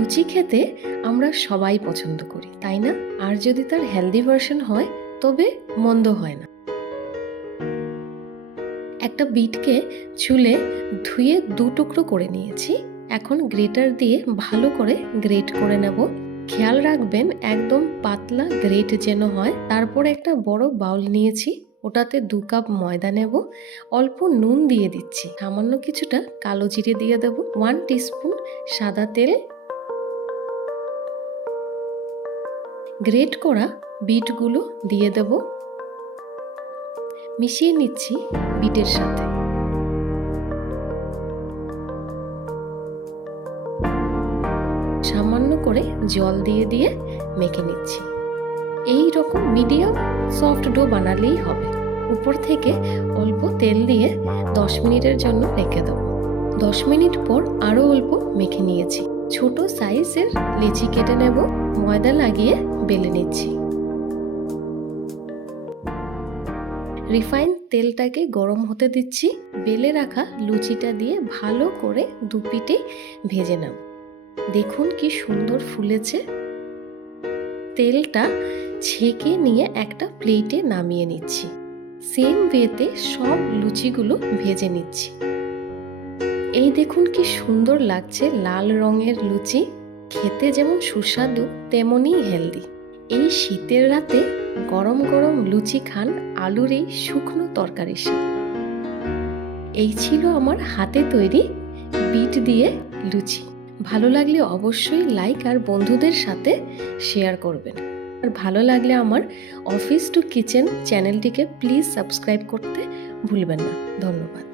লুচি খেতে আমরা সবাই পছন্দ করি, তাই না? আর যদি তার হেলদি ভার্সন হয় তবে মন্দ হয় না। একটা বিটকে ছুলে ধুয়ে 2 টুকরো করে নিয়েছি। এখন গ্রেটার দিয়ে ভালো করে গ্রেট করে নেব। খেয়াল রাখবেন একদম পাতলা গ্রেট যেন হয়। তারপর একটা বড় বাউল নিয়েছি, ওটাতে 2 কাপ ময়দা নেব। অল্প নুন দিয়ে দিচ্ছি, সামান্য কিছুটা কালো জিরে দিয়ে দেব, 1 টিস্পুন সাদা তেল, গ্রেট করা বিটগুলো দিয়ে দেব, মিশিয়ে নিচ্ছি বিটের সাথে। সামান্য করে জল দিয়ে দিয়ে মেখে নিচ্ছি। এই রকম মিডিয়াম সফট ডো বানালেই হবে। উপর থেকে অল্প তেল দিয়ে 10 মিনিটের জন্য রেখে দেবো। 10 মিনিট পর আরও অল্প মেখে নিয়েছি। ছোট সাইজের লেচি কেটে নেব, ময়দা লাগিয়ে বেলে নিচ্ছি। রিফাইন তেলটাকে গরম হতে দিচ্ছি। বেলে রাখা লুচিটা দিয়ে ভালো করে 2 পিঠে ভেজে নেব। দেখুন কি সুন্দর ফুলেছে। তেলটা ছেঁকে নিয়ে একটা প্লেটে নামিয়ে নিচ্ছি। সেম ওয়েতে সব লুচিগুলো ভেজে নিচ্ছি। এই দেখুন কি সুন্দর লাগছে লাল রঙের লুচি। খেতে যেমন সুস্বাদু তেমনই হেলদি। এই শীতের রাতে গরম গরম লুচি খান আলুর এই শুকনো তরকারির সাথে। এই ছিল আমার হাতে তৈরি বিট দিয়ে লুচি। ভালো লাগলে অবশ্যই লাইক আর বন্ধুদের সাথে শেয়ার করবেন। আর ভালো লাগলে আমার অফিস টু কিচেন চ্যানেলটিকে প্লিজ সাবস্ক্রাইব করতে ভুলবেন না। ধন্যবাদ।